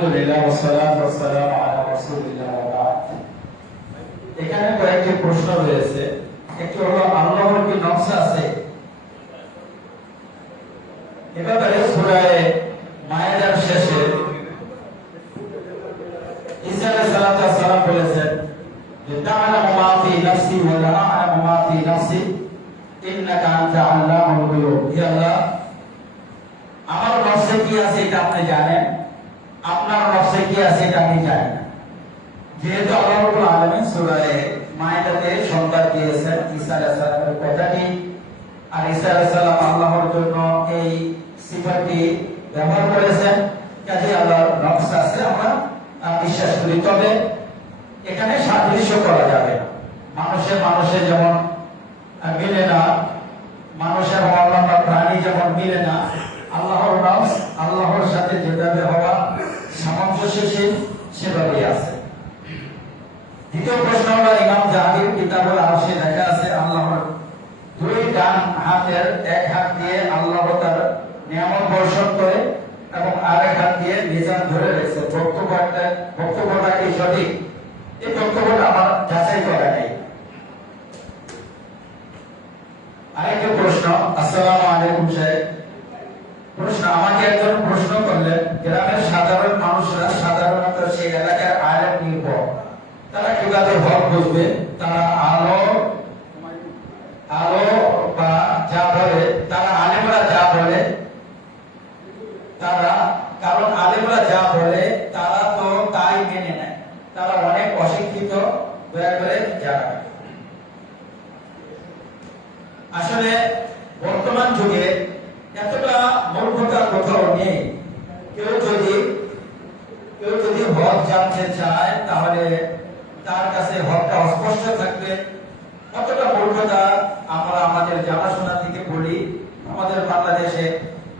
আলহামদুলিল্লাহ ওয়াসসালাতু ওয়াসসালামু আলা রাসূলিল্লাহ ওয়া বা'দ। এখানে কয়েকটি প্রশ্ন রয়েছে। একটি হলো আল্লাহর কি নফস আছে? এ ব্যাপারে সূরা মায়েদার শেষে ঈসা আলাইহিস সালাম বলেছেন যে তা'লামু মা ফি নাফসি ওয়া লা আ'লামু মা ফি নাফসি ইন্নাকা আনতা আল্লামুল গুয়ুব। হে আল্লাহ, আমার নফসে কি আছে এটা আপনি জানেন, আপনার নফসে কি আছে এটা আমি জানি না। যেহেতু আল্লাহ রাব্বুল আলামিন সূরা মায়েদাতে সংবাদ দিয়েছেন ঈসা আলাইহিস সালামের কথাটি, আর ঈসা আলাইহিস সালাম আল্লাহর জন্য এই সিফাতটি ব্যবহার করেছেন, কাজে আল্লাহর নফস আছে আমরা বিশ্বাস করি। তবে এখানে সাদৃশ্য করা যাবে না। মানুষের যেমন মিলে না, মানুষের অন্যান্য প্রাণী যেমন মিলে না, আল্লাহর নফস আল্লাহর সাথে যেভাবে হওয়া সামঞ্জস্যশীল সেভাবেই আছে। দ্বিতীয় প্রশ্ন হলো ইমাম জাহাঙ্গীর কিতাবুল আরশে লেখা আছে আল্লাহর দুই ডান হাতের এক হাত দিয়ে আল্লাহ তার নিয়ামত বর্ষণ করে এবং আরেক হাত দিয়ে মিজান ধরে রেখেছে। বক্তব্যটা কি সঠিক? এই বক্তব্যটা আমার যাচাই করা নেই। আরেকটা প্রশ্ন। আসসালামু আলাইকুম সাহেব। প্রশ্ন, আমাকে একজন প্রশ্ন করলেন, গ্রামের সাধারণ মানুষরা সাধারণত সেই এলাকার আলেম নির্ভর, তারা কিভাবে হক বুঝবে? তারা আলো বা যা বলে, তারা আলেমরা যা বলে, কারণ আলেমরা যা বলে তারা তো তাই মেনে নেয়, তারা অনেক অশিক্ষিত, দয়া করে জানাবে। আসলে বর্তমান যুগে এতটা মূর্খতার কোথাও নেই। কেউ যদি হক জানতে চায় তাহলে তার কাছে হকটা অস্পষ্ট থাকবে। কতটা মূর্খতা আমরা আমাদের জানাশোনা থেকে বলি আমাদের বাংলাদেশে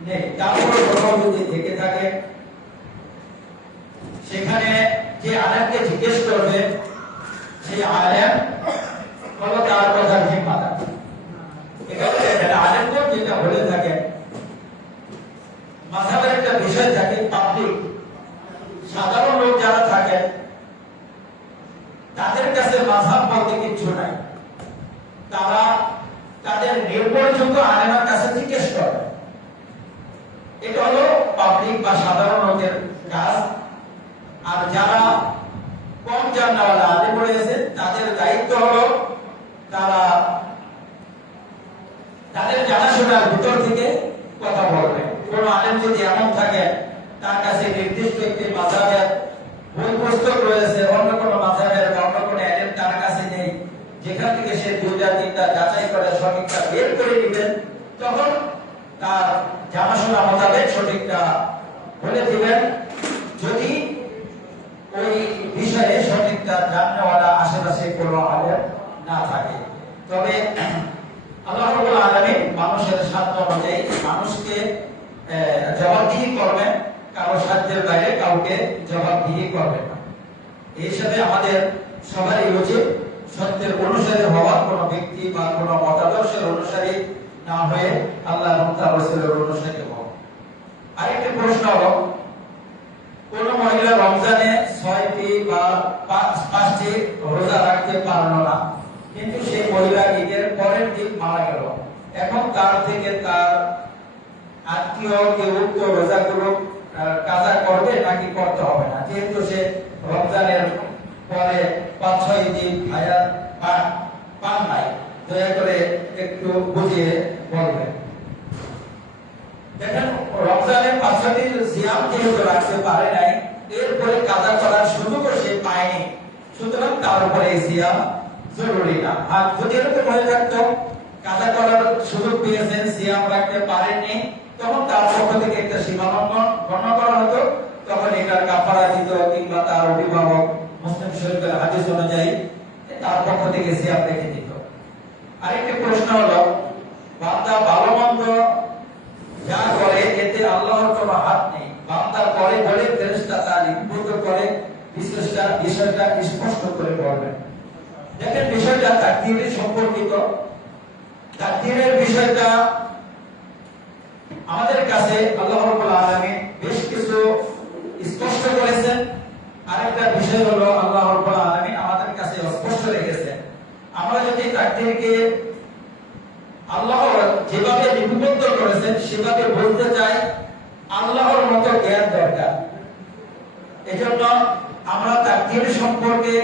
নেই। তারপরে কোথাও যদি থেকে থাকে, সেখানে যে আলেমকে জিজ্ঞেস করবে, সেই আলেম হলো তার কথা জিম্মাদার। আলেমগণ যেটা বলে থাকে, মাযহাবের একটা বিষয় থাকে, পাবলিক সাধারণ লোক যারা থাকে তাদের কাছে মাযহাব বলতে কিছু নাই। তারা তাদের নির্ভরযোগ্য আলেমের কাছে জিজ্ঞেস করে। এটা হলো পাবলিক বা সাধারণ লোকের কাজ। আর যারা কম জানাওয়ালা আলেম রয়েছে তাদের দায়িত্ব হলো তারা তাদের জানাশোনার ভিতর থেকে কথা বলবে। কোন আলেম যদি এমন থাকে তার কাছে নির্দিষ্ট একটি মাযহাবের বই পুস্তক রয়েছে, অন্য কোন মাযহাবের বা অন্য কোন আলেম তার কাছে নেই, যেখান থেকে সে দুইটা তিনটা যাচাই করে সঠিকটা বের করে দিবেন, তখন তার জানাশোনা মোতাবেক সঠিকটা বলে দিবেন, যদি ওই বিষয়ে সঠিকটা জাননেওয়ালা আশেপাশে কোনো আলেম না থাকে। তবে আল্লাহ রাব্বুল আলামিন মানুষের সাধ্য অনুযায়ী মানুষকে জবাবদিহি করবেন, কারো সাধ্যের বাইরে কাউকে জবাবদিহি করবেন না। এই হিসাবে আমাদের সবারই উচিত সত্যের অনুসারী হওয়া, কোনো ব্যক্তি বা কোনো মতাদর্শের অনুসারী না হয়ে আল্লাহ এবং তার রাসূলের অনুসারী হওয়া। আরেকটি প্রশ্ন হলো, কোন মহিলা রমজানে 6টি বা 5টি রোজা রাখতে পারল না, কিন্তু সেই মহিলা ঈদের পরের দিন মারা গেল, এখন তার থেকে তার আত্মীয় কেউ উক্ত রোজাগুলো কাজা করবে নাকি করতে হবে না? যেহেতু সে রমজানের পরে 5-6 দিন হায়াত পান নাই, দয়া করে একটু বুঝিয়ে বলবেন। দেখেন, রমজানের 5 দিন সিয়াম যেহেতু রাখতে পারে নাই, এরপরে কাজা করার সুযোগও সে পায়নি, সুতরাং তার উপরে সিয়াম জরুরি না। আর যদি এরকম হয়ে থাকতো কাজা করার সুযোগ পেয়েছেন, সিয়াম রাখতে পারেননি, তখন তার পক্ষ থেকে একটা সীমালঙ্ঘন গণনা করা হতো, তখন এটার কাফারা দিত, কিংবা তার অভিভাবক মুসলিম শরীফের হাদিস অনুযায়ী তার পক্ষ থেকে সিয়াম রেখে দিত। আরেকটি প্রশ্ন হলো, বান্দা ভালো মন্দ যা করে এতে আল্লাহর কোনো হাত নেই, বান্দা করে বলে ফেরেশতা তা লিপিবদ্ধ করে, বিষয়টা স্পষ্ট করে বলবেন। দেখেন, বিষয়টা তাকদীরের সম্পর্কিত। তাকদীরের বিষয়টা আমাদের কাছে আল্লাহ রাব্বুল আলামিন বেশ কিছু স্পষ্ট করেছেন। আরেকটা বিষয় হলো আল্লাহ রাব্বুল আলামিন আমাদের কাছে স্পষ্ট রেখেছেন, আমরা যদি তাকদীরকে আল্লাহ যেভাবে লিপিবদ্ধ করেছেন সেভাবে বলতে চাই, আল্লাহর মতো জ্ঞান দরকার। এজন্য আমরা তাকদীর সম্পর্কে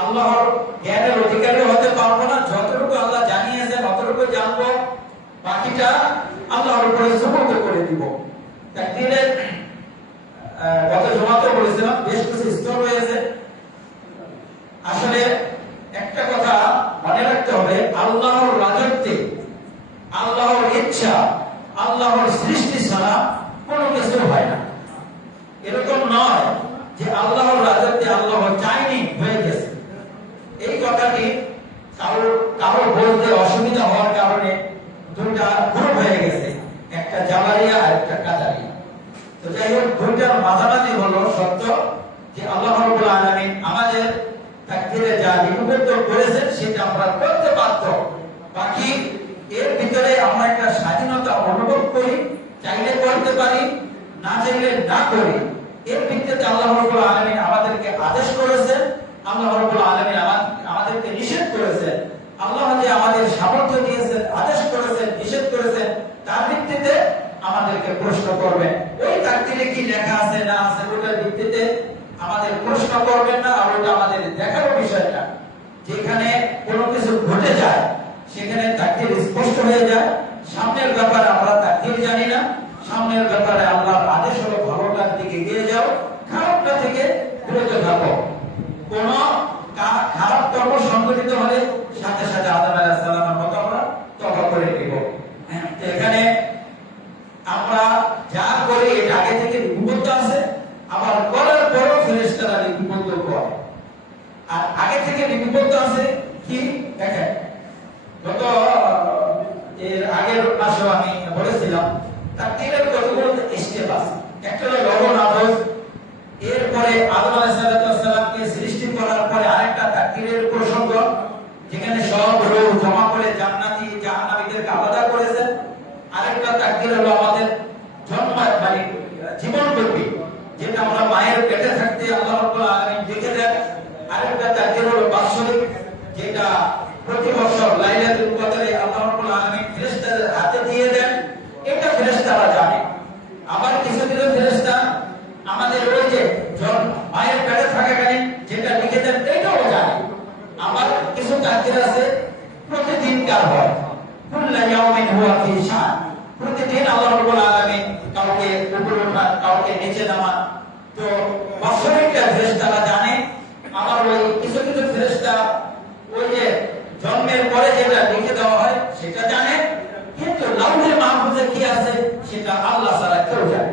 আল্লাহর জ্ঞানের অধিকারী হতে পারবো না। যতটুকু আল্লাহ জানিয়েছেন ততটুকু জানবো, বাকিটা আল্লাহর উপরে সুপর্দ করে দিব। তাকদীরের গত জমাতে বলেছিলাম বেশ কিছু স্তর রয়েছে। আসলে একটা কথা মনে রাখতে হবে, আল্লাহর রাজত্বে, আল্লাহর ইচ্ছা, আল্লাহর সৃষ্টি ছাড়া কোনো কিছু হয় না। এরকম নয় যে আল্লাহর রাজত্বে আল্লাহ চাইনি হয়ে গেছে। এই কথাটি কারো বলতে অসুবিধা হওয়ার কারণে দুইটা গ্রুপ হয়ে গেছে, একটা জাবারিয়া আর একটা কাদারিয়া। তো যাই হোক, দুইটার মাঝামাঝি হলো সত্য যে আল্লাহ রাব্বুল আলামিন আমাদের তাকদীরে যা লিপিবদ্ধ করেছেন সেটা আমরা করতে বাধ্য। বাকি এর ভিতরে আমরা একটা স্বাধীনতা অনুভব করি, চাইলে করতে পারি, না চাইলে না করি। এর ভিত্তিতে আল্লাহ রাব্বুল আলামিন আমাদেরকে আদেশ করেছেন, আল্লাহ রাব্বুল আলামিন আমাদেরকে নিষেধ করেছেন। আল্লাহ যে আমাদের সামর্থ্য দিয়েছেন, আদেশ করেছেন, নিষেধ করেছেন, তার ভিত্তিতে আমাদেরকে প্রশ্ন করবেন। ওই তাকদীরে কি লেখা আছে না আছে ওটার ভিত্তিতে আমাদের প্রশ্ন করবেন না, আর ওটা আমাদের দেখার বিষয় না। যেখানে কোনো কিছু ঘটে যায় সেখানে তাকদীর স্পষ্ট হয়ে যায়। সামনের ব্যাপারে আমরা তাকদীর জানি না, সামনের ব্যাপারে আল্লাহর আদেশ হলো ভালোটার দিকে এগিয়ে যাও, খারাপটা থেকে বিরত থাকো। কোন খারাপ কর্ম সংঘটিত হলে সাথে সাথে আদম আলাইহিস সালামের মতো আমরা তওবা করে নিব। এখানে আমরা যা করি এটা আগে থেকে লিপিবদ্ধ আছে, আবার করার পরও ফেরেশতারা লিপিবদ্ধ করে। আর আগে থেকে লিপিবদ্ধ আছে কি দেখেন, গত এর আগের মাসে আমি বলেছিলাম তাকদীরের কতগুলো স্টেপ আছে। একটা হলো লবণ আদর, এরপরে আদম আলাইহিস সালামকে সৃষ্টি করার পরে আরেকটা তাকদীরের প্রসঙ্গ, যেখানে সব রূহ জমা করে জান্নাতি জাহান্নামীদেরকে আলাদা করেছেন। আরেকটা তাকদীর হলো আমাদের জন্ম মানে জীবনব্যাপী, যেটা আমরা মায়ের পেটে থাকতে আল্লাহ রাব্বুল আলামিন লিখে দেন। আরেকটা তাকদীর হলো বাৎসরিক, যেটা প্রতি বছর লাইলাতুল কদরে আল্লাহ রাব্বুল আলামিন ফেরেশতাদের হাতে দিয়ে দেন। এটা ফেরেশতারা জানে। আবার কিছু কিছু ফেরেশতা আমাদের ওই যে মায়ের পেটে থাকাকালীন যেটা লিখে দেন এটাও জানে। আবার কিছু তাকদীর আছে প্রতিদিনকার হয়, কুল্লা ইয়াউমিন হুয়া ফি শান, প্রতিদিন আল্লাহ রাব্বুল আলামিন কাউকে উপরে ওঠান, কাউকে নিচে নামান। তো বাৎসরিকটা ফেরেশতারা জানে। আবার ওই কিছু কিছু ফেরেশতা ওই যে জন্মের পরে যেটা লিখে দেওয়া হয় সেটা জানে, কিন্তু লাউহে মাহফুজে কি আছে সেটা আল্লাহ ছাড়া কেউ জানে।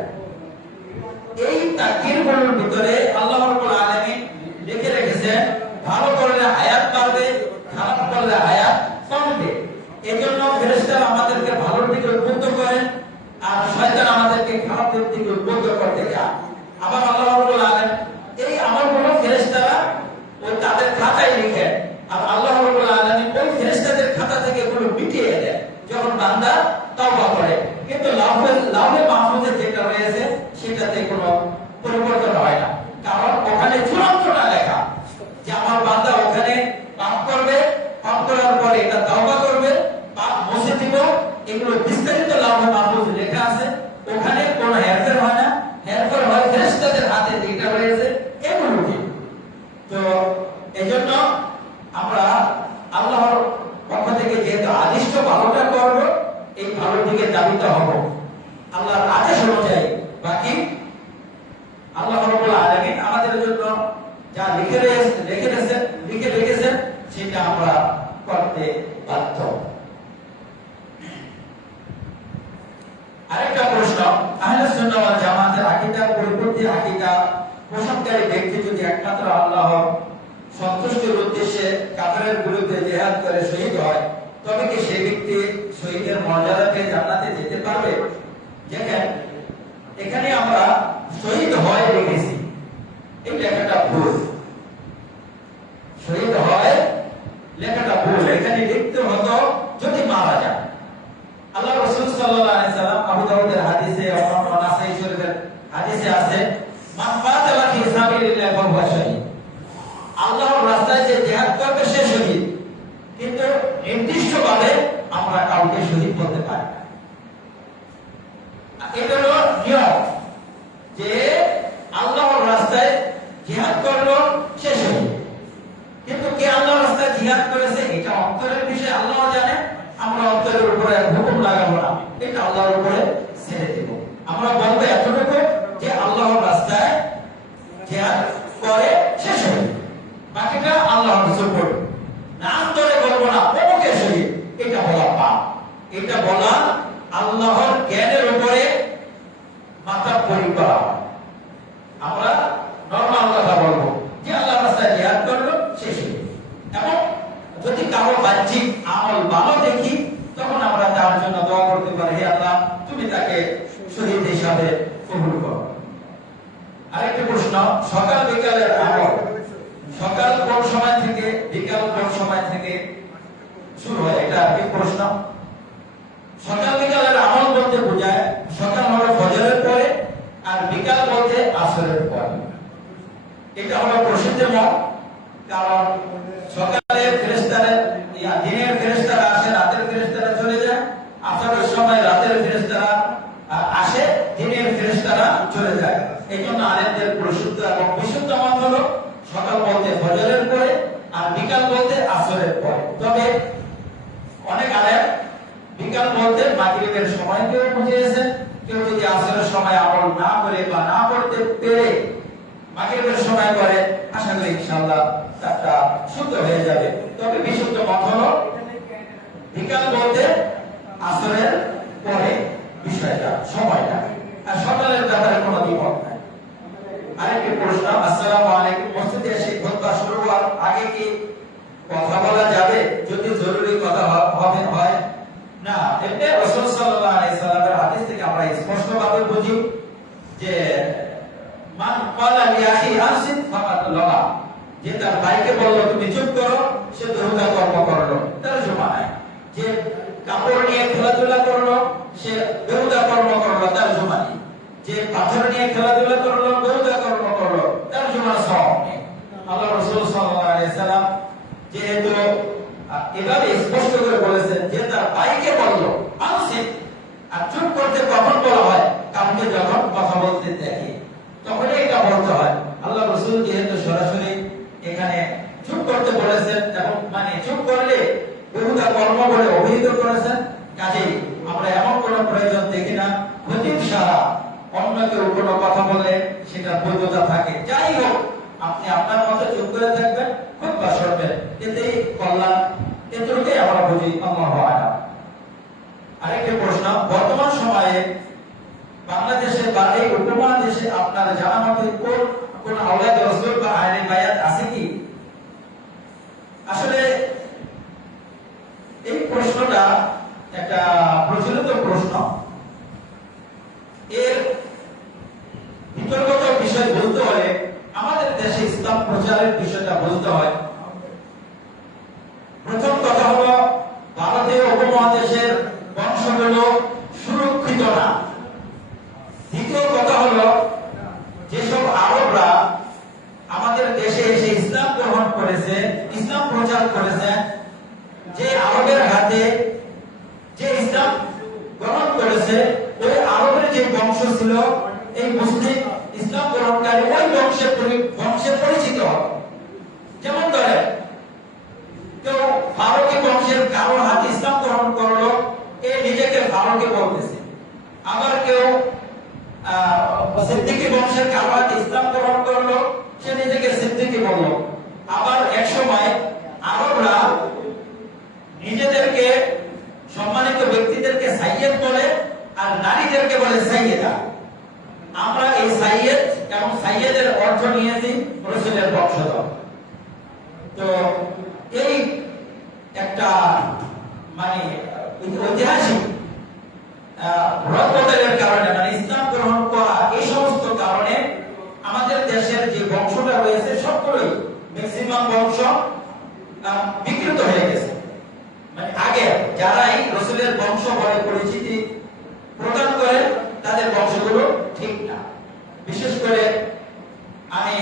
এই তাকদীরগুলোর ভিতরে আল্লাহ রাব্বুল আলামিন লিখে রেখেছেন, ভালো করলে হায়াত বাড়বে, খারাপ করলে হায়াত কমবে। এজন্য ফেরেশতারা আমাদেরকে ভালোর দিকে উদ্বুদ্ধ করেন, আর শয়তান আমাদেরকে খারাপের দিকে উদ্বুদ্ধ করতে চায়। আবার আল্লাহ রাব্বুল আলামিন এই আমলগুলো ফেরেশতারা ওই তাদের খাতায় লিখেন, আর আল্লাহ রাব্বুল আলামিন ওই ফেরেশতাদের খাতা থেকে এগুলো মিটিয়ে দেন যখন বান্দা তওবা করে। কিন্তু লাউহে মাহফুজে যেটা রয়েছে সেটাতে কোনো পরিবর্তন হয় না, কারণ ওখানে চূড়ান্তটা লেখা যে আমার বান্দা ওখানে পাপ করবে, পাপ করার পরে এটা তওবা করবে, পাপ মুছে দিব। এগুলো বিস্তারিত লাউহে মাহফুজে লেখা আছে, ওখানে কোনো হেরফের হয় না। হেরফের হয় ফেরেশতাদের হাতে যেটা রয়েছে এগুলো কি। তো এজন্য আমরা আল্লাহর পক্ষ থেকে যেহেতু আদিষ্ট ভালোটা করব, এই ভালোর দিকে ধাবিত হব আল্লাহর আদেশ অনুযায়ী। বাকি আল্লাহ রাব্বুল আলামিন আমাদের জন্য যা লিখে রেখেছেন সেটা আমরা করতে বাধ্য। আরেকটা প্রশ্ন, আহলে সুন্নাহ ওয়াল জামাতের আকীদা পরিপন্থী আকীদা পোষণকারী ব্যক্তি যদি একমাত্র আল্লাহর সন্তুষ্টির উদ্দেশ্যে কাফেরের বিরুদ্ধে জিহাদ করে শহীদ হয়, তবে কি সেই ব্যক্তি শহীদের মর্যাদা পেয়ে জান্নাতে যেতে পারবে? দেখেন, এখানে আমরা শহীদ হয় লিখেছি, এই লেখাটা ভুল। শহীদ হয় লেখাটা ভুল, এখানে লিখতে হতো যদি মারা যায়। আল্লাহ রাসূল সাল্লাল্লাহু আলাইহি সাল্লাম আবু দাউদের হাদিসে, নাসাঈ শরীফের হাদিসে আছে, মান উভয় শহীদ। আল্লাহর রাস্তায় যে জিহাদ করবে সে শহীদ, কিন্তু নির্দিষ্টভাবে আমরা কাউকে শহীদ করতে পারি না। এটা হলো নিয়ম যে আল্লাহর রাস্তায় জিহাদ করলো সে শহীদ, কিন্তু কে আল্লাহর রাস্তায় জিহাদ করেছে এটা অন্তরের বিষয়, আল্লাহ জানে। আমরা অন্তরের উপরে হুকুম লাগাবো না, এটা আল্লাহর উপরে ছেড়ে দেব। আমরা বলবো এতটুকু যে আল্লাহর রাস্তায় জিহাদ করে সে শহীদ, বাকিটা আল্লাহর রাসূল করবে। নাম ধরে বলবো না অমুকে শহীদ, এটা বলা পাপ। এটা বলা আল্লাহর জ্ঞানের উপরে মাথা পরি করা। আমরা নরমাল কথা বলবো যে আল্লাহর রাস্তায় জিহাদ করলো সে শহীদ। এবং যদি কারো বাহ্যিক আমল ভালো দেখি তখন আমরা তার জন্য দোয়া করতে পারি, হে আল্লাহ তুমি তাকে শহীদ হিসাবে কবুল করো। আরেকটি প্রশ্ন, সকাল বিকালের আমল, সকাল কোন সময় থেকে বিকাল কোন সময় থেকে শুরু হয়, এটা কি প্রশ্ন? সকাল বিকালের আমল বলতে বোঝায় সকাল হলো ফজরের পরে আর বিকাল বলতে আসরের পরে। এটা হলো প্রসিদ্ধ মত, কারণ সকালে ফেরেশতারা দিনের ফেরেশতারা আসে, রাতের ফেরেশতারা চলে যায়। আসরের সময় রাতের ফেরেশতারা আসে, দিনের ফেরেশতারা চলে যায়। এই জন্য আলেমদের প্রসিদ্ধ এবং বিশুদ্ধ মত হলো সকাল বলতে ফজরের পরে আর বিকাল বলতে আসরের পরে। তবে অনেক আলেম বিকাল বলতে মাগরিবের সময়কেও বুঝিয়েছে। কেউ যদি আসরের সময় আমল না করে বা না করতে পেরে মাগরিবের সময় করে, আশা করি ইনশাআল্লাহ তাটা শুদ্ধ হয়ে যাবে। তবে বিশুদ্ধ মত হলো বিকাল বলতে আসরের পরে বিষয়টা, সময়টা। আর সকালের ব্যাপারে কোনো দ্বিমত নাই। আরেকটি প্রশ্ন, আসসালামু আলাইকুম, মসজিদে এসে খুতবা শুরু হওয়ার আগে কি কথা বলা যাবে যদি জরুরি কথা হবে? হয় না। এটা রাসূল সাল্লাল্লাহু আলাইহি সাল্লামের হাদিস থেকে আমরা স্পষ্টভাবে বুঝি যে মান ক্বালা লি আখি আনসিত ফাকাত লাগা, যে তার ভাইকে বলল তুমি চুপ করো, সে দরুদা কর্ম করলো, তার জমা নাই। যে কাপড় নিয়ে খেলাধুলা করলো, সে দরুদা কর্ম করলো, তার জমা নেই। যে পাথর নিয়ে খেলাধুলা করলো, দরুদা কর্ম করলো, তার জমা সওয়াব নেই। আল্লাহ রাসূল সাল্লাল্লাহু আলাইহি সাল্লাম যেহেতু এভাবে স্পষ্ট করে বলেছেন যে তার ভাইকে বলল আনসিত, আর চুপ করতে কখন বলা হয়? কাউকে যখন কথা বলতে দেখে তখনই এটা বলতে হয়। আল্লাহ রাসূল যেহেতু সরাসরি এখানে চুপ করতে বলেছেন এবং মানে চুপ করলে বহুদা কর্ম বলে অভিহিত করেছেন, কাজেই আমরা এমন কোনো প্রয়োজন দেখি না খতিব সারা অন্য কেউ কোনো কথা বলে সেটা বৈধতা থাকে। যাই হোক, আপনি আপনার মতো চুপ করে থাকবেন, খুতবা শুনবেন, এতেই কল্যাণ। এটুকুই আমরা বুঝি। আল্লাহু আ'লাম। আরেকটি প্রশ্ন, বর্তমান সময়ে বাংলাদেশে বা এই উপমহাদেশে আপনার জানা মতে কোন আওলাদ রাসূল বা আহলে বায়াত আছে কি? আসলে এই প্রশ্নটা একটা প্রচলিত প্রশ্ন। এর বিতর্কিত বিষয় বলতে হলে আমাদের দেশে ইসলাম প্রচারের বিষয়টা বলতে হয়। প্রথম কথা হলো ভারতীয় উপমহাদেশের বংশগুলো সুরক্ষিত না। দ্বিতীয় কথা হলো যেসব আরবরা আমাদের দেশে এসে ইসলাম গ্রহণ করেছে, ইসলাম প্রচার করেছে, যে আরবের হাতে যে ইসলাম গ্রহণ করেছে ওই আরবের যে বংশ ছিল, এই মুসলিম ইসলাম গ্রহণকারী ওই বংশে পরিচিত হবে। যেমন ধরেন কেউ ফারুকি বংশের কারো হাতে ইসলাম গ্রহণ করলো, এ নিজেকে ফারুকি বলতেছে। আবার কেউ সিদ্দিকী বংশের কারো হাতে ইসলাম গ্রহণ করলো, সে নিজেকে সিদ্দিকী বলল। আবার এক সময় আরবরা নিজেদেরকে সম্মানিত ব্যক্তিদেরকে সাইয়েদ বলে আর নারীদেরকে বলে সাইয়েদা। আমরা এই সাইয়েদ এবং সাইয়েদের অর্থ নিয়েছি রাসূলের বংশধর। তো এই একটা মানে ঐতিহাসিক রদবদলের কারণে, মানে ইসলাম গ্রহণ করা, এই সমস্ত কারণে আমাদের দেশের যে বংশটা রয়েছে সবগুলোই ম্যাক্সিমাম বংশ বিকৃত হয়ে গেছে। মানে আগে যারাই রাসূলের বংশ বলে পরিচিতি প্রদান করে তাদের বংশগুলো ঠিক না। বিশেষ করে আমি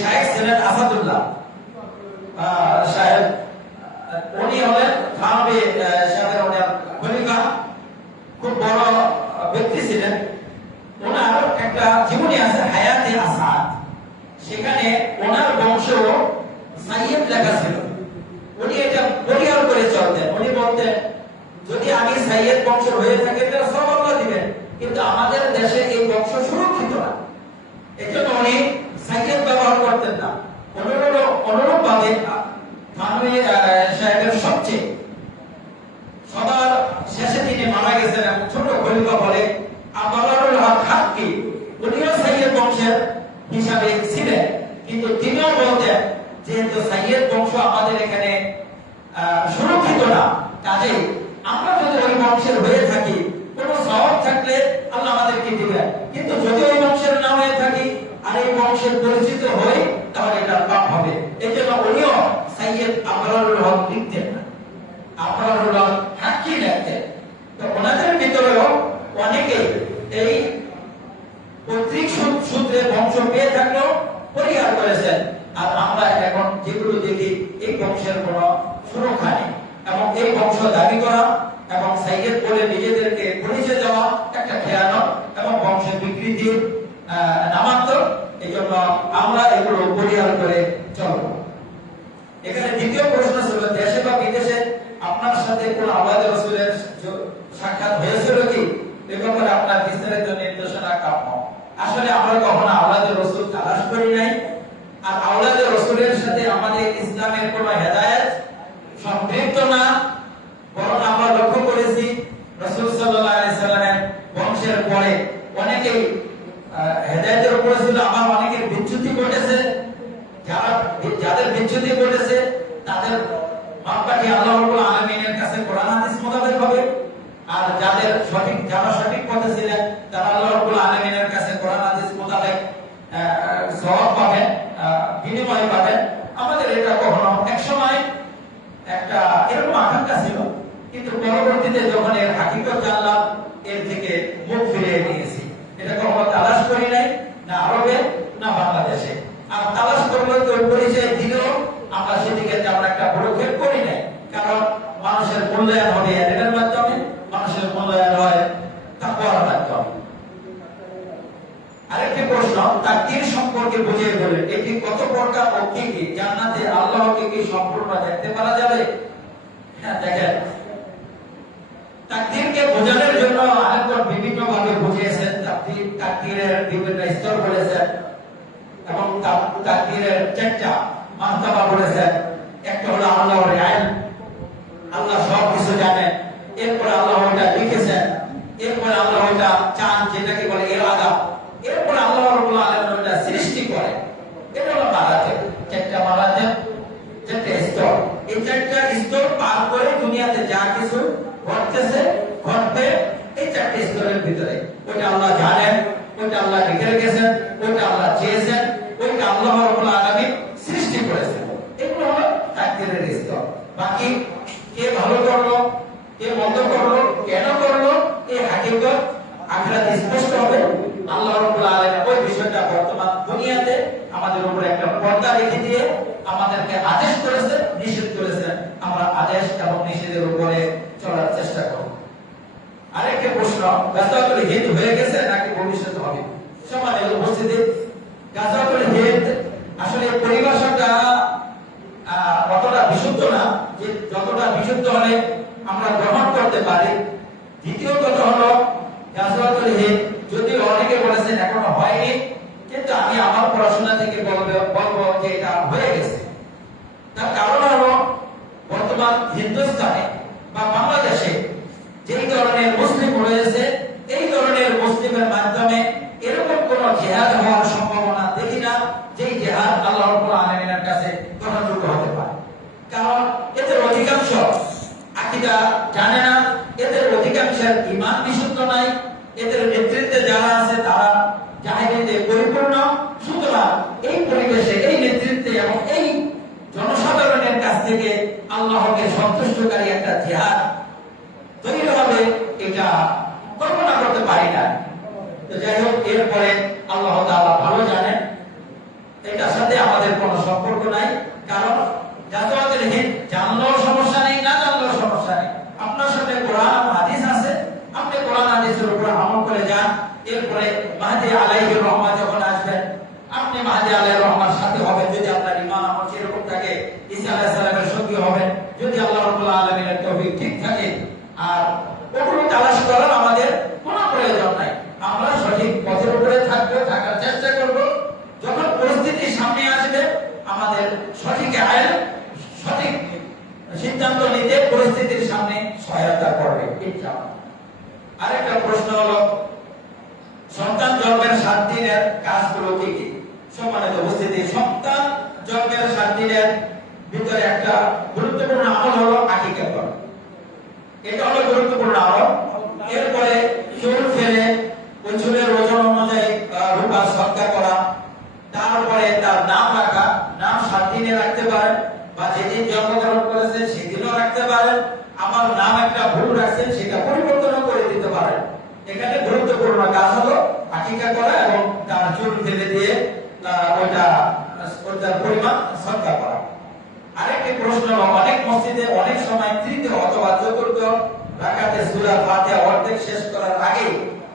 শাহেখ ছিলেন আসাদুল্লাহ সাহেব, উনি হলেন থানবী সাহেবের ওনার খলিফা, খুব বড় ব্যক্তি ছিলেন। ওনার একটা জীবনী আছে হায়াতে আসাদ, সেখানে ওনার বংশ সাইয়েদ লেখা ছিল। উনি এটা পরিহার করে চলতেন। উনি বলতেন যদি আমি সাইয়েদ বংশ হয়ে থাকি তাহলে সব আল্লাহ দিবেন, কিন্তু আমাদের দেশে এই বংশ সুরক্ষিত না, এই জন্য উনি সাইয়েদ ব্যবহার করতেন না। অনুরূপ ভাবে থানভী সাহেবের সবচেয়ে সবার শেষে তিনি মারা গেছেন এবং ছোট খলিফা বলে আবদুল হক হাক্কি, উনিও সাইয়েদ বংশের হিসাবে ছিলেন, কিন্তু তিনিও বলতেন যেহেতু সাইয়েদ বংশ আমাদের এখানে সুরক্ষিত না, কাজে আমরা যদি ওই বংশের হয়ে থাকি কোনো সওয়াব থাকলে আল্লাহ আমাদেরকে দিবেন, কিন্তু যদি ওই বংশের না হয়ে থাকি আর এই বংশের পরিচিত হই তাহলে এটা পাপ হবে। এই জন্য উনিও সাইয়েদ আবদুল হক লিখতেন না, আবদুল হক হাক্কি লিখতেন। তো ওনাদের ভিতরেও অনেকে এই পৈতৃক সূত্রে বংশ পেয়ে থাকলেও পরিহার করেছেন। আর আমরা এখন যেগুলো দেখি এই বংশের কোন সুরক্ষা নেই, এবং এই বংশ দাবি করা এবং সাইয়েদ বলে নিজেদেরকে পরিচয় দেওয়া একটা খেয়ানত এবং বংশের বিকৃতির নামান্তর। এই জন্য আমরা এগুলো পরিহার করে চলব। এখানে দ্বিতীয় প্রশ্ন ছিল দেশে বা বিদেশে আপনার সাথে কোন আওলাদে রাসূলের সাক্ষাৎ হয়েছিল কি, এ ব্যাপারে আপনার বিস্তারিত নির্দেশনা কাম্য। আসলে আমরা কখনো আওলাদে রাসূল তালাশ করি নাই, আর আওলাদে রাসূলের সাথে আমাদের ইসলামের কোন হেদায়েত সম্পৃক্ত না, বরং আমরা লক্ষ্য করেছি রাসূল সাল্লাল্লাহু আলাইহি সাল্লামের বংশের পরে অনেকেই হেদায়েতের উপরে ছিল, আবার অনেকের বিচ্যুতি ঘটেছে। যাদের বিচ্যুতি ঘটেছে তাদের মাপকাঠি আল্লাহ রাব্বুল আলামিনের কাছে কোরআন হাদিস মোতাবেক হবে, আর যারা সঠিক পথে ছিলেন তারা আল্লাহ রাব্বুল আলামিনের কাছে কোরআন হাদিস মোতাবেক সওয়াব পাবেন, বিনিময় পাবেন। আমাদের এটা কখনো একসময় একটা এরকম আকাঙ্ক্ষা ছিল, কিন্তু পরবর্তীতে যখন এর হাকিকত জানলাম এর থেকে মুখ ফিরিয়ে নিয়েছি। এটা কখনো তালাশ করি নাই, না আরবে না বাংলাদেশে। আর তালাশ করলে তো পরিচয় দিলেও আমরা সেদিকে তেমন একটা পদক্ষেপ করি নাই, কারণ মানুষের মূল্যায়ন হবে এর মাধ্যমে, মানুষের মূল্যায়ন হয় তাকওয়ার মাধ্যমে। আরেকটি প্রশ্ন, তাকদীর সম্পর্কে বুঝিয়ে বলেন, এটি কত প্রকার ও কি কি? জান্নাতে আল্লাহকে কি সম্পূর্ণ দেখতে পারা যাবে? হ্যাঁ, দেখেন, তাকদীরকে বোঝানোর জন্য আরেকবার বিভিন্ন ভাবে বুঝিয়েছেন। তাকদীরের বিভিন্ন স্তর বলেছেন এবং তাকদীরের চারটা মার্তাবা বলেছেন। একটা হলো আল্লাহর ইলম, আল্লাহ সব কিছু জানেন। এরপরে আল্লাহ ওটা লিখেছেন, এরপরে আল্লাহ ওটা চান, যেটাকে বলে ইরাদা। এরপরে আল্লাহ রাব্বুল আলামিন ওটা সৃষ্টি করে। এটা হলো মারাতেব, চারটা মারাতেব, চারটা স্তর। এই চারটা স্তর পার করে দুনিয়াতে যা কিছু ঘটতেছে ঘটবে এই চারটি স্তরের ভিতরে। ওইটা আল্লাহ জানেন, ওইটা আল্লাহ লিখে রেখেছেন, ওইটা আল্লাহ চেয়েছেন, ওইটা আল্লাহ রাব্বুল আলামিন সৃষ্টি করেছেন। এগুলো হলো তাকদীরের স্তর। বাকি কে ভালো করলো, কে মন্দ করলো, কেন করলো, এই হাকিকত আখিরাতে স্পষ্ট হবে। আল্লাহ রাব্বুল আলামিন ওই বিষয়টা বর্তমান দুনিয়াতে আমাদের উপরে একটা পর্দা রেখে দিয়ে আমাদেরকে আদেশ করেছেন, নিষেধ করেছেন। আমরা আদেশ এবং নিষেধের উপরে চলার চেষ্টা করব। আরেকটা প্রশ্ন, গাজওয়াতুল হিন্দ হয়ে গেছে নাকি ভবিষ্যতে হবে? সম্মানিত উপস্থিতি, গাজওয়াতুল হিন্দ আসলে পরিভাষাটা অতটা বিশুদ্ধ না, যে যতটা বিশুদ্ধ হলে আমরা গ্রহণ করতে পারি। দ্বিতীয় কথা হলো গাজওয়াতুল হিন্দ যদি অনেকে বলেছেন এখনো হয়নি, কিন্তু আমি আমার পড়াশোনা থেকে বলবো যে এটা হয়ে গেছে। তার কারণ হলো বর্তমান হিন্দুস্তানে বা বাংলাদেশে যেই ধরনের মুসলিম রয়েছে, এই ধরনের মুসলিমের মাধ্যমে এরকম কোন জিহাদ হওয়ার সম্ভাবনা দেখি না, যেই জিহাদ আল্লাহ রাব্বুল আলামিনের কাছে গ্রহণযোগ্য হতে পারে। কারণ এদের অধিকাংশ আকীদা জানে না, এদের অধিকাংশের ঈমান বিশুদ্ধ নাই, এদের নেতৃত্বে যারা আছে তারা জাহেলিয়াতে পরিপূর্ণ। সুতরাং এই পরিবেশে, এই নেতৃত্বে এবং এই জনসাধারণের কাছ থেকে আল্লাহকে সন্তুষ্টকারী একটা জিহাদ তৈরি হবে, এটা কল্পনা করতে পারি না। তো যাই হোক, এরপরে আল্লাহ তাআলা ভালো জানেন। এটার সাথে আমাদের কোনো সম্পর্ক নাই। কারণ জাতীয়তার হিত জানলেও সমস্যা নেই, না জানলেও সমস্যা নেই। আপনার সাথে কোরআন হাদিস আছে, আপনি কোরআন হাদিসের উপর আমল করে যান। এরপরে মাহদী আলাইহির রহমত যখন আসবেন, আপনি মাহদী আলাইহির রহমার সাথে হবেন যদি আপনার ঈমান আমল এরকম থাকে। ঈসা আলাইহিস সালামের সঙ্গী হবেন যদি আল্লাহ রাব্বুল আলামিনের তৌফিক ঠিক থাকে। আর ওগুলো তালাশ করার আমাদের কোনো প্রয়োজন নাই। আমরা সঠিক পথের উপরে থাকবো, থাকার চেষ্টা করব। যখন পরিস্থিতি সামনে আসবে, আমাদের সঠিক আইন, সঠিক সিদ্ধান্ত নিতে পরিস্থিতির সামনে সহায়তা করবে ইনশাআল্লাহ। আরেকটা প্রশ্ন হলো, সন্তান জন্মের 7 দিনের কাজগুলো কি কি? সম্মানিত উপস্থিতি, সন্তান জন্মের 7 দিনের ভিতরে একটা গুরুত্বপূর্ণ আমল হলো আকিকা করা। এটা হলো গুরুত্বপূর্ণ আমল। এরপরে চুল ফেলে ওই চুলের ওজন অনুযায়ী রূপা সৎকার করা। তারপরে তার নাম রাখা, নাম 7 দিনে রাখতে পারেন, বা যেদিন জন্মগ্রহণ করেছে সেদিনও রাখতে পারেন। আমার নাম একটা ভুল রাখছেন, সেটা পরিবর্তনও করে দিতে পারেন। এখানে গুরুত্বপূর্ণ কাজ হলো আকিকা করা এবং তার চুল ফেলে দিয়ে ওইটার পরিমাণ সৎকার করা। আরেকটি প্রশ্ন হলো, অনেক মসজিদে অনেক সময় তৃতীয় অথবা চতুর্থ রাকাতে সূরা ফাতিহা অর্ধেক শেষ করার আগে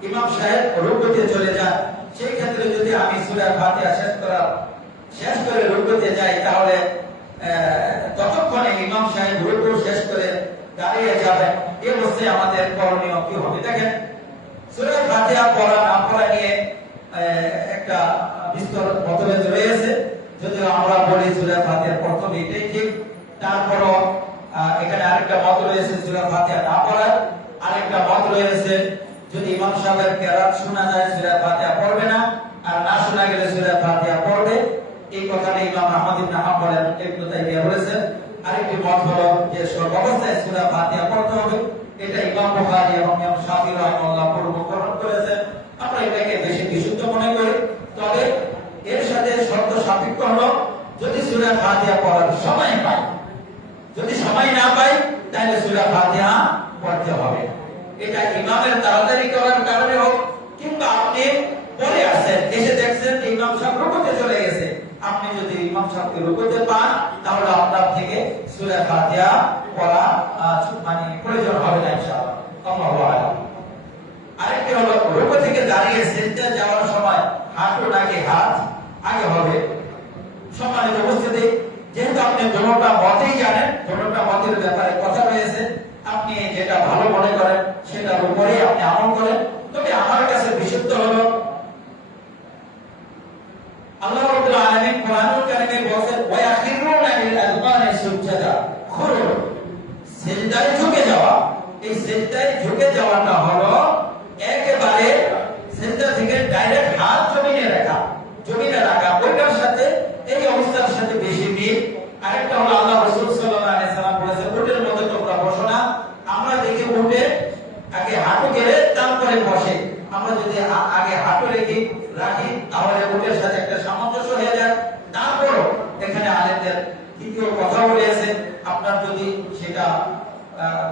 ইমাম সাহেব রুকুতে চলে যান। সেই ক্ষেত্রে যদি আমি সূরা ফাতিহা শেষ করে রুকুতে যাই, তাহলে ততক্ষণে ইমাম সাহেব রুকু শেষ করে দাঁড়িয়ে যাবেন। এই অবস্থায় আমাদের করণীয় কি হবে? দেখেন, সূরা ফাতিহা পড়া না পড়া নিয়ে একটা বিস্তর মতভেদ রয়েছে। যদিও আমরা বলি সূরা ফাতিহা প্রথম এটাই ঠিক, তারপরও এখানে আরেকটা মত রয়েছে সূরা ফাতিহা না পড়ার। আরেকটা মত রয়েছে যদি ইমাম সাহেবের কেরাত শোনা যায় সূরা ফাতিহা পড়বে না, আর না শোনা গেলে সূরা ফাতিহা পড়বে। এই কথাটা ইমাম আহমদ ইবনে হাম্বল ইবনে তাইমিয়া বলেছেন। আরেকটি মত হলো যে সব অবস্থায় সূরা ফাতিহা পড়তে হবে। এটা ইমাম বুখারী এবং ইমাম শাফিঈ রাহিমাহুল্লাহ পূর্বকরণ করেছেন। আমরা এটাকে বেশি বিশুদ্ধ মনে করি। তবে এর সাথে শর্ত সাপেক্ষ হলো, যদি সূরা ফাতিহা পড়ার সময় পাই, যদি সময় না পাই তাহলে সূরা ফাতিহা পড়তে হবে। এটা ইমামের তাড়াতাড়ি করার কারণে হোক, কিংবা আপনি পড়ে আসেন, এসে দেখছেন ইমাম সাহেব রুকুতে চলে গেছে, আপনি যদি ইমাম সাহেবকে রুকুতে পান, তাহলে আপনার থেকে সূরা ফাতিহা পড়া প্রয়োজন হবে না ইনশাআল্লাহ। আল্লাহু আ'লাম। আরেকটি হলো, রুকু থেকে দাঁড়িয়ে সিজদা যাওয়ার সময় হাঁটু নাকি হাত আগে হবে? সম্মানিত উপস্থিতি, যেহেতু আপনি দুটোটা মতেই জানেন, দুটোটা মতের ব্যাপারে কথা রয়েছে, আপনি যেটা ভালো মনে করেন সেটার উপরেই আপনি আমল করেন। তবে আমার কাছে বিশুদ্ধ হলো, আল্লাহ রাব্বুল আলামিন কোরআনুল কারীমে বলেছেন, ওয়া ইয়াখিরুনা লিল আযকানি সুজদা, খুরুন, সিজদায় ঝুঁকে যাওয়া। এই সিজদায় ঝুঁকে যাওয়াটা হলো একেবারে সিজদা থেকে ডাইরেক্ট হাত জমিনে রাখা, ওইটার সাথে এই অবস্থার সাথে বেশি মিল। আরেকটা হলো, আল্লাহ রাসূল সাল্লাল্লাহু আলাইহি সাল্লাম বলেছেন, উটের মতো তোমরা বসো না। আমরা দেখি উটে আগে হাঁটু গেড়ে তারপরে বসে। আমরা যদি আগে হাঁটু রাখি, তাহলে উটের সাথে একটা সামঞ্জস্য হয়ে যায়। তারপরও এখানে আলেমদের তৃতীয় কথা বলেছে, আপনার যদি সেটা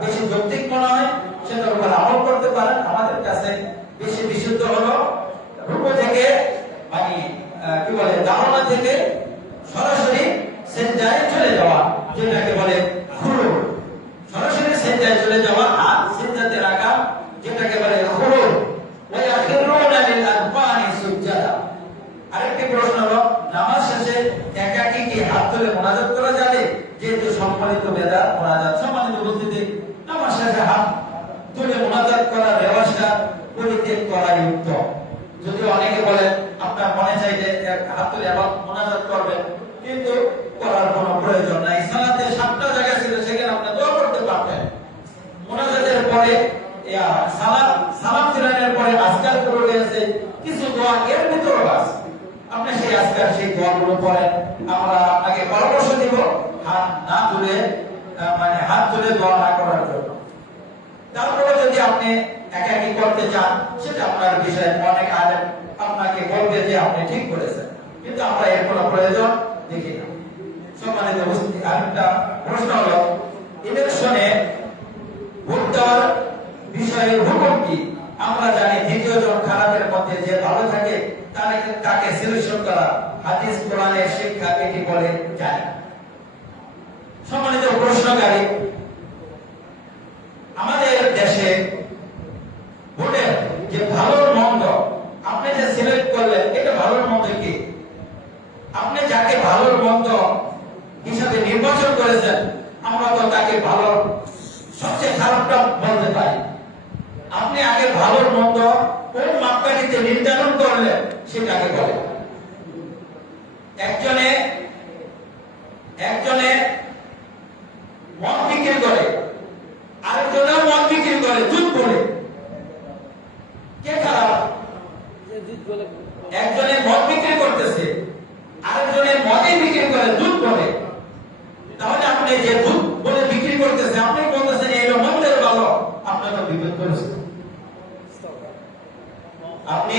বেশি যৌক্তিক মনে হয় সেটার উপর আমল করতে পারেন। আমাদের কাছে বেশি বিশুদ্ধ হলো রুকু থেকে কি বলে দাঁড়ানো থেকে সরাসরি সিজদায় চলে যাওয়া, যেটাকে বলে খুরু। সরাসরি সিজদায় চলে যাওয়া আর সিজদাতে রাখা, যেটাকে বলে খুরু। ওয়া ইয়াখিরুনা লিল আযকানি সুজদা। আরেকটি প্রশ্ন হলো, নামাজ শেষে একাকী কি হাত তুলে মুনাজাত করা যাবে? যেহেতু সম্মানিত বেদাত মুনাজাত, সম্মানিত উপস্থিতি, নামাজ শেষে হাত তুলে মুনাজাত করার ব্যবস্থা পরিত্যাগ করাই উত্তম। যদিও অনেকে বলেন আপনার মনে চাইলে হাত তুলে আবার মুনাজাত করবেন, কিন্তু করার কোনো প্রয়োজন নাই। সালাতে 7টা জায়গা ছিল, সেখানে আপনি দোয়া করতে পারবেন। মুনাজাতের পরে সালাম ফিরানোর পরে আজকার করে রয়েছে কিছু দোয়া, এর ভিতরে আছে, আপনি সেই আজকার সেই দোয়াগুলো পড়েন। আমরা আগে পরামর্শ দিব হাত না তুলে হাত তুলে দোয়া না করার জন্য। তারপরে যদি আপনি একাকী করতে চান সেটা আপনার বিষয়, অনেক আলেম আপনাকে বলবে যে আপনি ঠিক করেছেন, কিন্তু আমরা এর কোনো প্রয়োজন দেখি না। সম্মানিত উপস্থিতি, আরেকটা প্রশ্ন হলো, ইলেকশনে ভোট দেওয়ার বিষয়ে হুকুম কি? আমরা জানি দ্বিতীয় জন খারাপের মধ্যে যে ভালো থাকে তাকে সিলেকশন করা হাদিস কোরআনের শিক্ষা রাজনীতি করে যায়। সম্মানিত প্রশ্নকারী, আমাদের দেশে ভোটের যে ভালো মন্দ আপনি যে সিলেক্ট করলেন, এটা ভালো মন্দ কি? আপনি যাকে ভালো মন্দ হিসাবে নির্বাচন করেছেন, আমরা তো তাকে ভালো সবচেয়ে খারাপটা বলতে পারি। আপনি আগে ভালো মন্দ কোন মাপকাঠিতে নির্ধারণ করলেন সেটাকে বলে। একজনে মদ বিক্রি করে, আরেকজনেও মদ বিক্রি করে দুধ বলে, কে খারাপ? একজনে মদ বিক্রি করতেছে, আরেকজনে মদে বিক্রি করে দুধ বলে। তাহলে আপনি যে দুধ বলে বিক্রি করতেছে, আপনি বলতেছেন এটা মদের ভালো, আপনার তো বিপদ করেছে, আপনি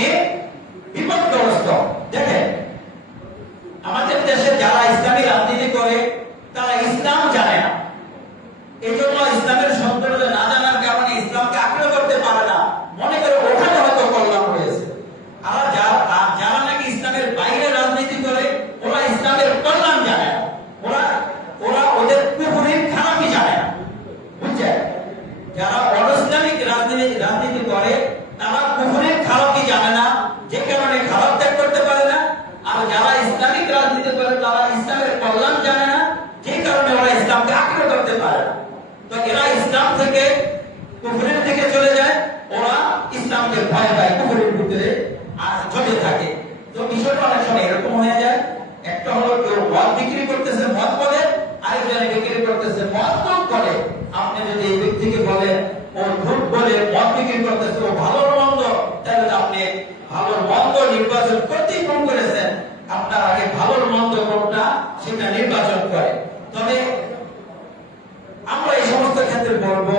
বিপদগ্রস্ত। দেখেন, আমাদের দেশে যারা ইসলামী রাজনীতি করে তারা ইসলাম জানে না। এই জন্য ইসলামের সৌন্দর্য না জানার কারণে ইসলামকে আঁকড়ে করতে পারে না, মনে করে ওখানে হয়তো কল্যাণ হয়েছে। আর যারা নাকি ইসলামের বাইরে রাজনীতি করে, ওরা ইসলামের কল্যাণ জানে না, ওরা ওদের কুফরির খারাপই জানে না, বুঝছেন? যারা অনইসলামিক রাজনীতি করে তারা কুফরির খারাপই জানে না, যে কারণে খারাপ ত্যাগ করতে পারে না। আর যারা ইসলামিক রাজনীতি করে তারা ইসলামের কল্যাণ জানে না, যে কারণে ওরা ইসলামকে আঁকড়ে করতে পারে না। তো এরা ইসলাম থেকে কুফরের দিকে চলে যায়, ওরা ইসলামকে ভয় পায়, কুফরের ভিতরে জড়িয়ে থাকে। তো বিষয়টা অনেক সময় এরকম হয়ে যায়, একটা হলো কেউ মদ বিক্রি করতেছে মদ বলে, আরেকজনে বিক্রি করতেছে মদ দুধ বলে। আপনি যদি এই ব্যক্তিকে বলেন ও দুধ বলে মদ বিক্রি করতেছে, ও ভালো মন্দ, তাহলে আপনি ভালো মন্দ নির্বাচন করতেই কম করেছেন। আপনার আগে ভালো মন্দ কোনটা সেটা নির্বাচন করে। তবে আমরা এই সমস্ত ক্ষেত্রে বলবো,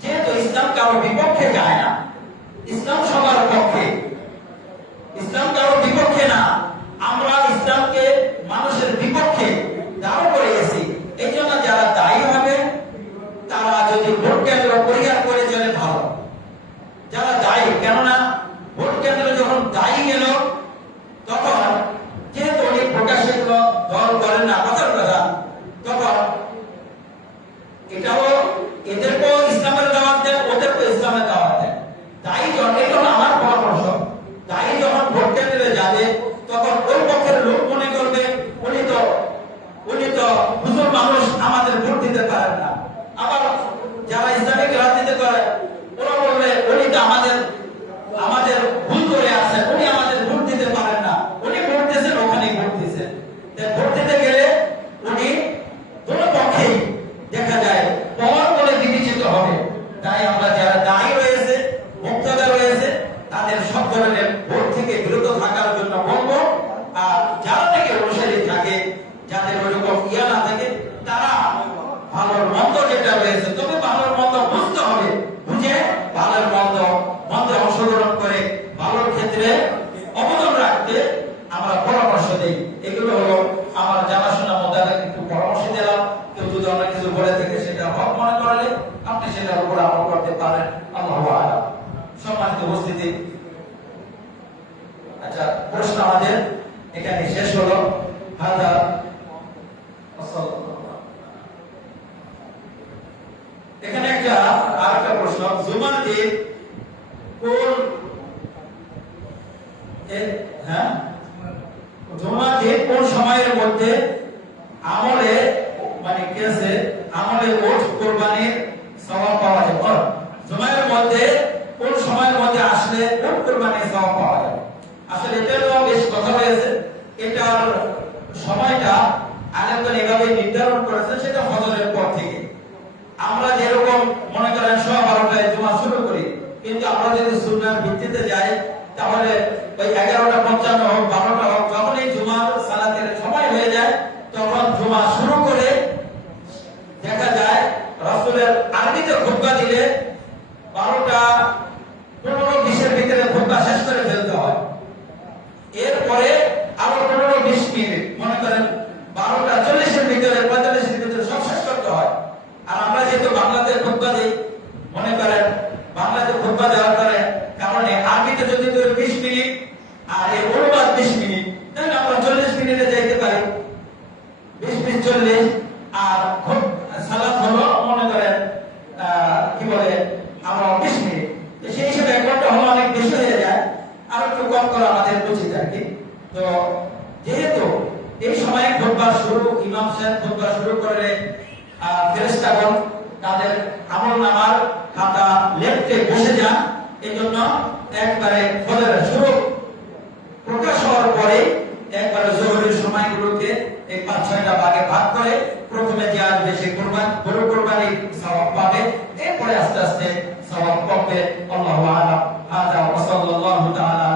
যেহেতু ইসলাম কারো বিপক্ষে যায় না, ইসলাম সবার পক্ষে, ইসলাম কারো বিপক্ষে না, আমরা ইসলামকে মানুষের বিপক্ষে দাঁড় করে গেছি। এই জন্য যারা দায়ী হবে তারা যদি ভোট কেন্দ্র পরিহার করে চলে ভালো। যারা দায়ী, কেননা ভোট কেন্দ্র যখন দায়ী গেল, তখন যেহেতু উনি প্রকাশ্যে দল করেন না, কথার কথা, তখন এটাও এদেরকেও ইসলামের দাওয়াত দেন, ওদেরকেও ইসলামের দাওয়াত দেন। দায়ী যখন, এটা হলো আমার পরামর্শ, দায়ী যখন ভোট কেন্দ্রে যাবে তখন ওই পক্ষের লোক মনে করবে উনি তো হুজুর মানুষ, আমাদের ভোট দিতে পারেন না। আবার যারা ইসলামিক রাজনীতি করে ওরা বলবে উনি তো আমাদের ভুল করে আছেন, উনি আমাদের ভোট দিতে পারেন না, উনি ভোট দিয়েছেন ওখানেই ভোট দিয়েছেন। ভোট দিতে গেলে উনি কোনো পক্ষেই দেখা যায় পর বলে বিবেচিত হবে। তাই আমরা যারা দায়ী রয়েছে, মুক্তদা রয়েছে, তাদের সব ধরনের ভোট থেকে বিরত থাকার জন্য বলবো। আর যারা থেকে অনুসারী থাকে, যাদের ওইরকম ইয়া না থাকে, তারা ভালোর মন্দ যেটা রয়েছে, তবে ভালোর মন্দ বুঝতে হবে, বুঝে ভালোর মন্দে অংশগ্রহণ করে ভালোর ক্ষেত্রে অবদান রাখতে আমরা পরামর্শ দিই। এগুলো হলো আমার জানাশোনা মোতাবেক একটু পরামর্শ দিলাম। কেউ যদি অনেক কিছু বলে থেকে সেটা হক মনে করলে আপনি সেটার উপর আমল করতে পারেন। আল্লাহু আ'লাম। সম্মানিত উপস্থিতি, আচ্ছা, প্রশ্ন আমাদের এখানে শেষ হলো। এখানে আরেকটা প্রশ্ন, জুমার দিন কোন সময়ের মধ্যে আমলে ওট কোরবানির সওয়াব পাওয়া যায়? জুমার মধ্যে কোন সময়ের মধ্যে আসলে ওট কোরবানির সওয়াব পাওয়া যায়? আসলে এটারও বেশ কথা হয়েছে। এটার সময়টা আলেমগণ এভাবে নির্ধারণ করেছে, সেটা ফজরের পর থেকে। আমরা যেরকম মনে করেন 12:30টায় জুমা শুরু করি, কিন্তু আমরা যদি সুন্নাহর ভিত্তিতে যাই তাহলে ওই 11:55 হোক 12টা হোক, যখনই জুমার সালাতের সময় হয়ে যায় তখন জুমা শুরু করে দেখা যায় রাসূলের আরবিতে খুতবা দিলে 12:15-20 ভিতরে খুতবা শেষ করে ফেলতে হয়। এরপরে আরো 15-20 মিনিট, মনে করেন 12:40 ভিতরে 45 ভিতরে সব শেষ করতে হয়। আর আমরা যেহেতু বাংলাতে খুতবা দিই, মনে করেন বাংলাতে খুতবা দেওয়ার কারণে আরবিতে যদি 20 মিনিট আর এর অনুবাদ 20 মিনিট, 30-40 আর সালাত হলো মনে করেন কি বলে আমরা 20 মিনিট। তো সেই হিসেবে 1 ঘন্টা হলো অনেক বেশি হয়ে যায়, আর একটু কম করা আমাদের উচিত আর কি। তো যেহেতু এই সময়ে খুতবা শুরু, ইমাম সাহেব খুতবা শুরু করে ফেরেশতাগণ তাদের আমলনামার খাতা লিখতে বসে যান, এজন্য একবারে ফজরের শুরু প্রকাশ হওয়ার পরে একবারে জোহরের সময়গুলোকে এই 5-6টা ভাগে ভাগ করে প্রথমে যে আসবে সে গরু কোরবানির সওয়াব পাবে, এরপরে আস্তে আস্তে সওয়াব পাবে। আল্লাহু আ'লাম। হাদা ওয়া সাল্লাল্লাহু তাআলা